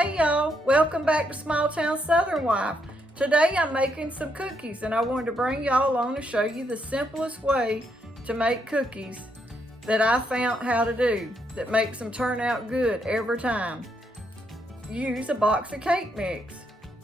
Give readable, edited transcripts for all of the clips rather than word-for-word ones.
Hey y'all, welcome back to Small Town Southern Wife. Today I'm making some cookies and I wanted to bring y'all along to show you the simplest way to make cookies that I found how to do that makes them turn out good every time. Use a box of cake mix.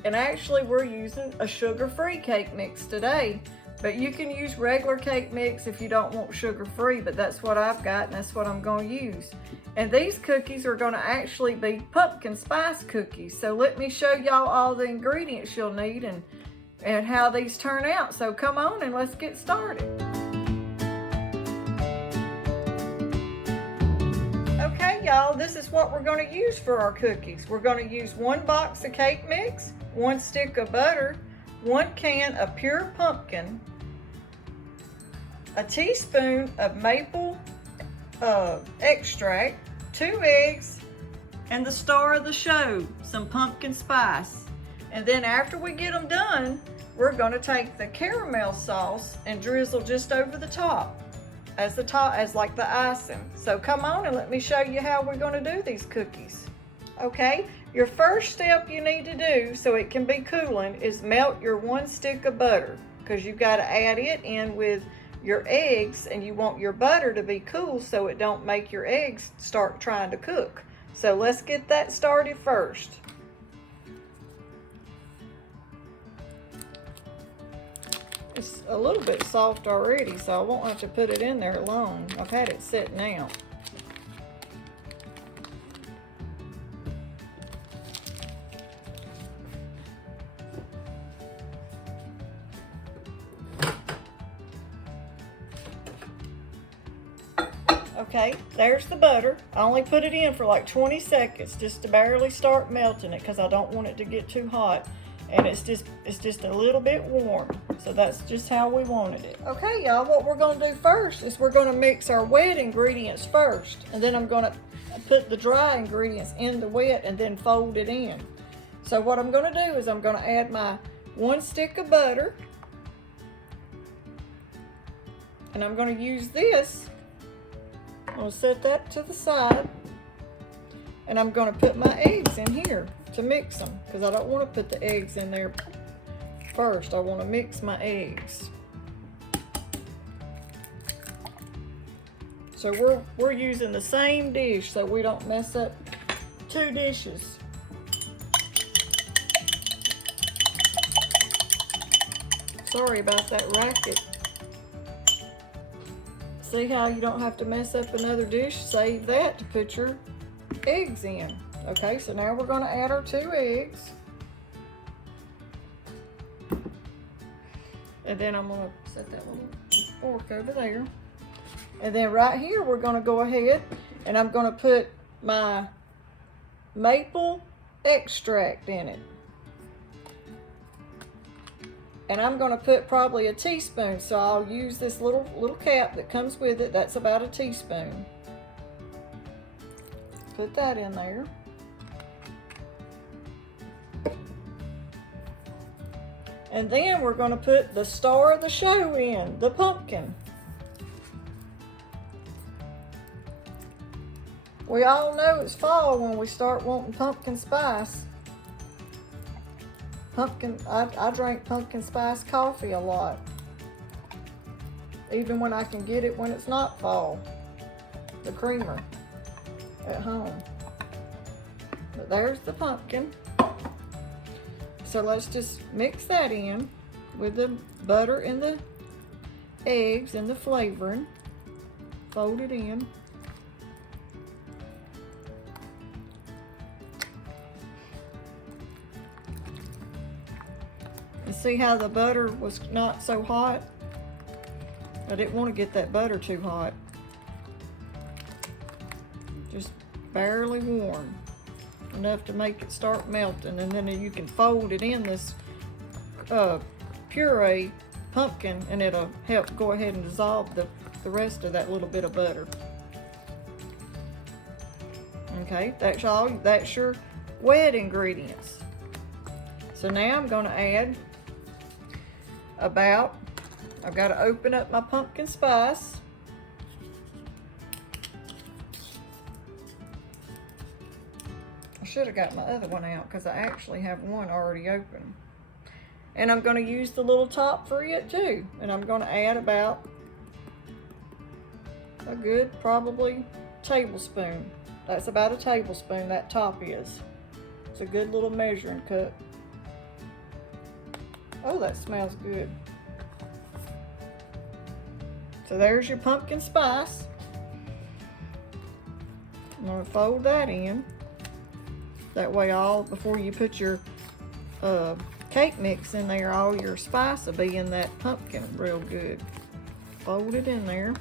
And actually we're using a sugar-free cake mix today, but you can use regular cake mix if you don't want sugar-free, but that's what I've got and that's what I'm going to use. And these cookies are going to actually be pumpkin spice cookies. So let me show y'all all the ingredients you'll need and how these turn out. So come on and let's get started. Okay y'all, this is what we're going to use for our cookies. We're going to use 1 box of cake mix, 1 stick of butter, 1 can of pure pumpkin, a teaspoon of maple extract, 2 eggs, and the star of the show, some pumpkin spice. And then after we get them done, we're going to take the caramel sauce and drizzle just over the top as like the icing. So come on and let me show you how we're going to do these cookies. Okay, your first step you need to do so it can be cooling is melt your 1 stick of butter, because you've got to add it in with your eggs, and you want your butter to be cool so it don't make your eggs start trying to cook. So let's get that started first. It's a little bit soft already, so I won't have to put it in there long. I've had it sitting out. Okay, there's the butter. I only put it in for like 20 seconds just to barely start melting it because I don't want it to get too hot. And it's just a little bit warm. So that's just how we wanted it. Okay, y'all, what we're going to do first is we're going to mix our wet ingredients first. And then I'm going to put the dry ingredients in the wet and then fold it in. So what I'm going to do is I'm going to add my 1 stick of butter. And I'm going to use this. I'm going to set that to the side, and I'm going to put my eggs in here to mix them, because I don't want to put the eggs in there first. I want to mix my eggs. So we're using the same dish so we don't mess up 2 dishes. Sorry about that racket. See how you don't have to mess up another dish? Save that to put your eggs in. Okay, so now we're going to add our 2 eggs. And then I'm going to set that little fork over there. And then right here we're going to go ahead and I'm going to put my maple extract in it. And I'm going to put probably a teaspoon, so I'll use this little cap that comes with it. That's about a teaspoon. Put that in there. And then we're going to put the star of the show in, the pumpkin. We all know it's fall when we start wanting pumpkin spice. I drink pumpkin spice coffee a lot, even when I can get it when it's not fall, the creamer at home. But there's the pumpkin. So let's just mix that in with the butter and the eggs and the flavoring. Fold it in. You see how the butter was not so hot? I didn't want to get that butter too hot. Just barely warm. Enough to make it start melting. And then you can fold it in this puree pumpkin and it'll help go ahead and dissolve the rest of that little bit of butter. Okay, that's all. That's your wet ingredients. So now I'm going to add I've got to open up my pumpkin spice. should have got my other one out because I actually have one already open. And I'm going to use the little top for it too. And I'm going to add about a good, probably, tablespoon. That's about a tablespoon, that top is. It's a good little measuring cup. Oh, that smells good. So there's your pumpkin spice. I'm going to fold that in. That way before you put your cake mix in there, all your spice will be in that pumpkin real good. Fold it in there.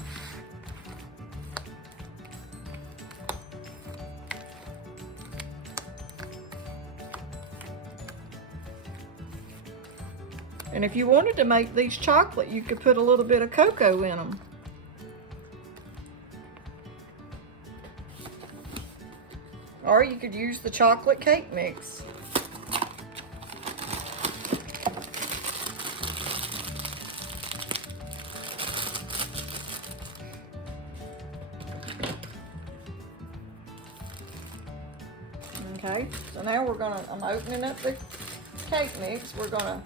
And if you wanted to make these chocolate, you could put a little bit of cocoa in them. Or you could use the chocolate cake mix. Okay, so now I'm opening up the cake mix. We're gonna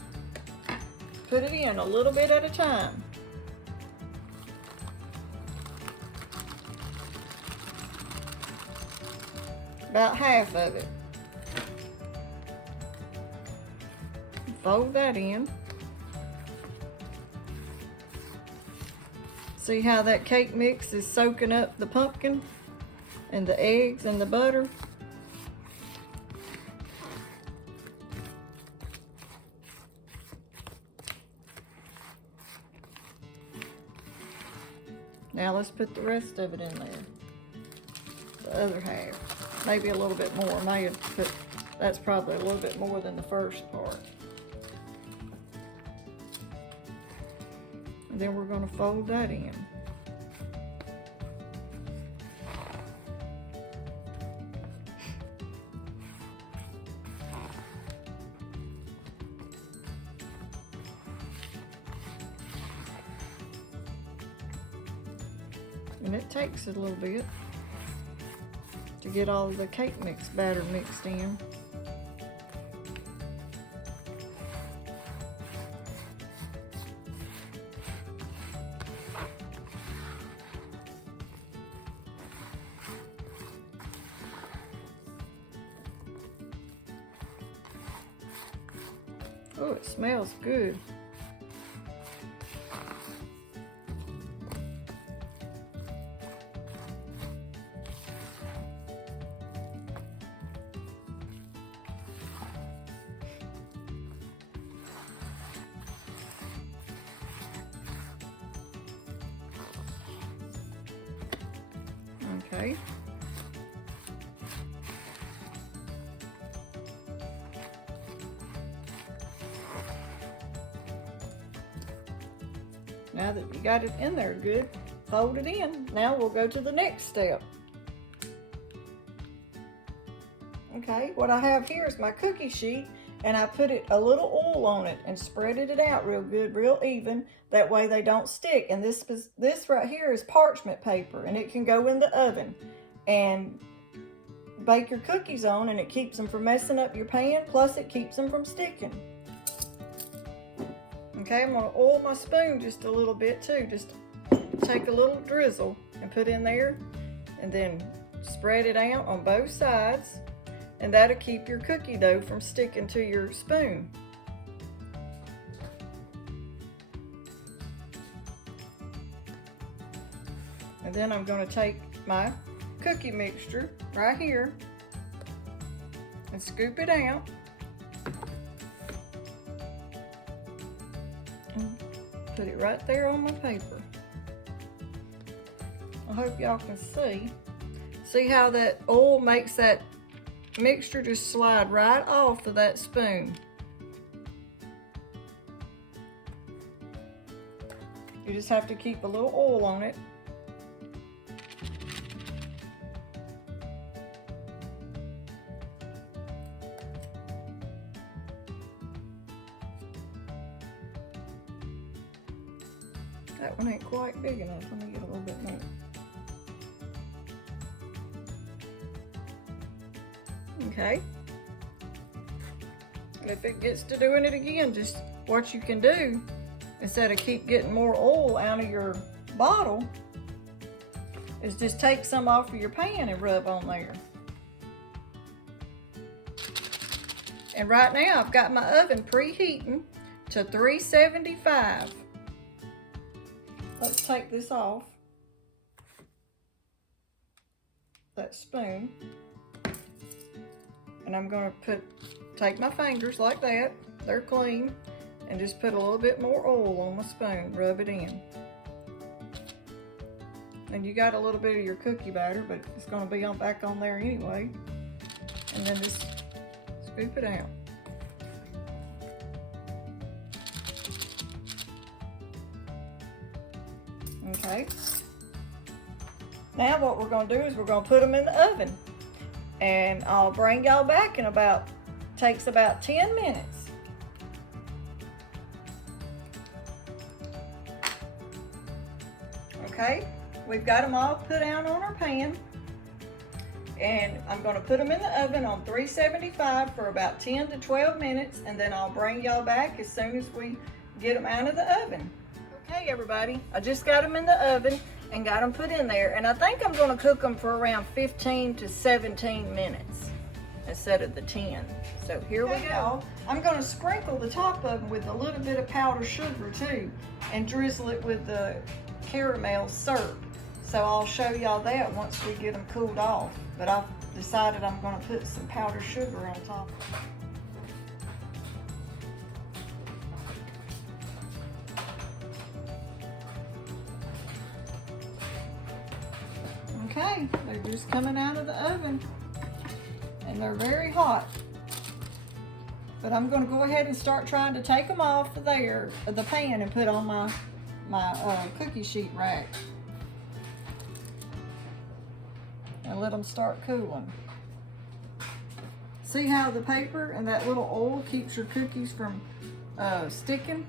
put it in a little bit at a time. About half of it. Fold that in. See how that cake mix is soaking up the pumpkin and the eggs and the butter? Now let's put the rest of it in there. The other half. Maybe a little bit more. May have put, that's probably a little bit more than the first part. And then we're going to fold that in. And it takes a little bit to get all of the cake mix batter mixed in. Oh, it smells good. Okay. Now that you got it in there good, fold it in. Now we'll go to the next step. Okay, what I have here is my cookie sheet, and I put a little oil on it and spreaded it out real good, real even. That way they don't stick. And this right here is parchment paper, and it can go in the oven and bake your cookies on, and it keeps them from messing up your pan, plus it keeps them from sticking. Okay, I'm gonna oil my spoon just a little bit too. Just take a little drizzle and put in there, and then spread it out on both sides, and that'll keep your cookie dough from sticking to your spoon. And then I'm gonna take my cookie mixture right here and scoop it out. And put it right there on my paper. I hope y'all can see. See how that oil makes that mixture just slide right off of that spoon. You just have to keep a little oil on it. That one ain't quite big enough. Let me get a little bit more. Okay. If it gets to doing it again, just what you can do, instead of keep getting more oil out of your bottle, is just take some off of your pan and rub on there. And right now I've got my oven preheating to 375. Let's take this off, that spoon, and I'm going to take my fingers like that, they're clean, and just put a little bit more oil on the spoon, rub it in. And you got a little bit of your cookie batter, but it's going to be back on there anyway. And then just scoop it out. Okay. Now what we're going to do is we're going to put them in the oven. And I'll bring y'all back in takes about 10 minutes. Okay, we've got them all put down on our pan. And I'm going to put them in the oven on 375 for about 10 to 12 minutes. And then I'll bring y'all back as soon as we get them out of the oven. Okay, everybody, I just got them in the oven and got them put in there, and I think I'm going to cook them for around 15 to 17 minutes instead of the 10. So here we go. I'm going to sprinkle the top of them with a little bit of powdered sugar too, and drizzle it with the caramel syrup. So I'll show y'all that once we get them cooled off. But I've decided I'm going to put some powdered sugar on top. Okay, they're just coming out of the oven and they're very hot. But I'm going to go ahead and start trying to take them off of the pan and put on my cookie sheet rack and let them start cooling. See how the paper and that little oil keeps your cookies from sticking?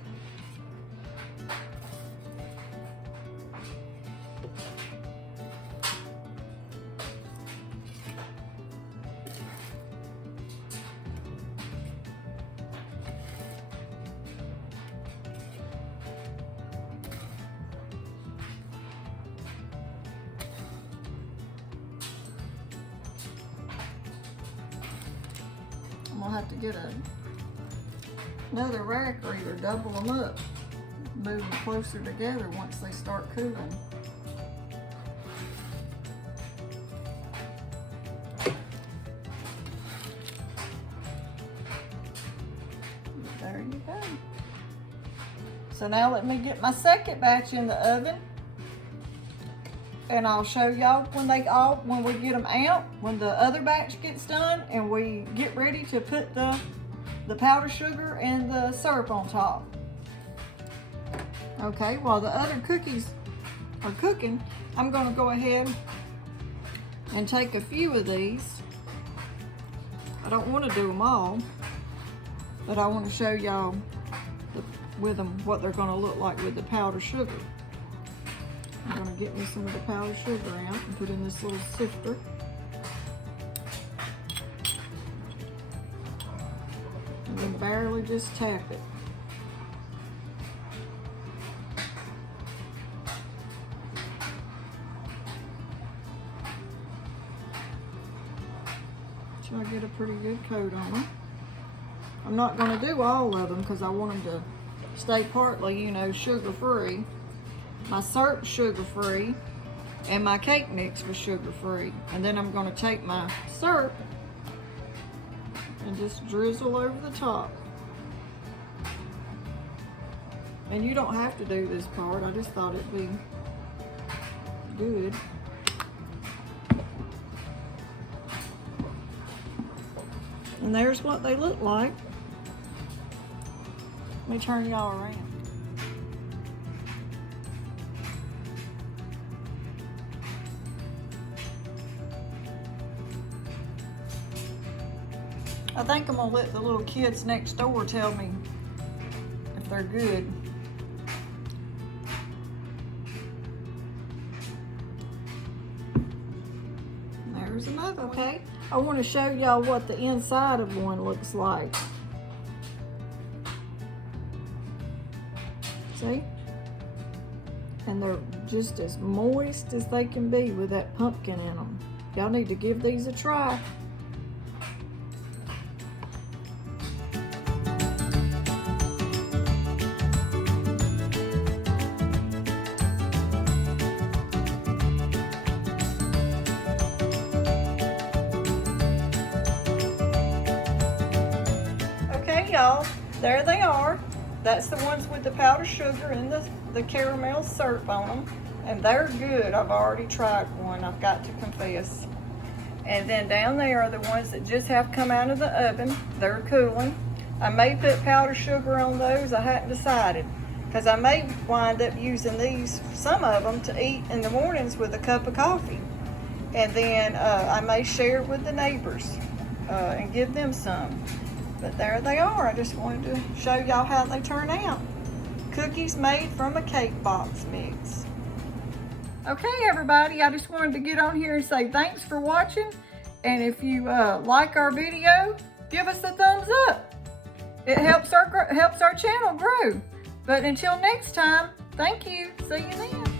I'm gonna have to get another rack or either double them up, move them closer together once they start cooling. There you go. So now let me get my second batch in the oven. And I'll show y'all when we get them out, when the other batch gets done and we get ready to put the powdered sugar and the syrup on top. Okay, while the other cookies are cooking, I'm gonna go ahead and take a few of these. I don't wanna do them all, but I wanna show y'all with them what they're gonna look like with the powdered sugar. I'm going to get me some of the powdered sugar out and put in this little sifter. And then barely just tap it. So I get a pretty good coat on them. I'm not going to do all of them because I want them to stay partly, you know, sugar-free. My syrup sugar-free, and my cake mix was sugar-free. And then I'm going to take my syrup and just drizzle over the top. And you don't have to do this part. I just thought it'd be good. And there's what they look like. Let me turn y'all around. I think I'm gonna let the little kids next door tell me if they're good. There's another. Okay, I want to show y'all what the inside of one looks like. See? And they're just as moist as they can be with that pumpkin in them. Y'all need to give these a try. Okay, y'all, there they are. That's the ones with the powdered sugar and the caramel syrup on them. And they're good. I've already tried one, I've got to confess. And then down there are the ones that just have come out of the oven. They're cooling. I may put powdered sugar on those. I hadn't decided, because I may wind up using these, some of them, to eat in the mornings with a cup of coffee. And then I may share it with the neighbors and give them some. But there they are. I just wanted to show y'all how they turn out. Cookies made from a cake box mix. Okay, everybody, I just wanted to get on here and say thanks for watching. And if you like our video, give us a thumbs up. It helps our channel grow. But until next time, thank you. See you then.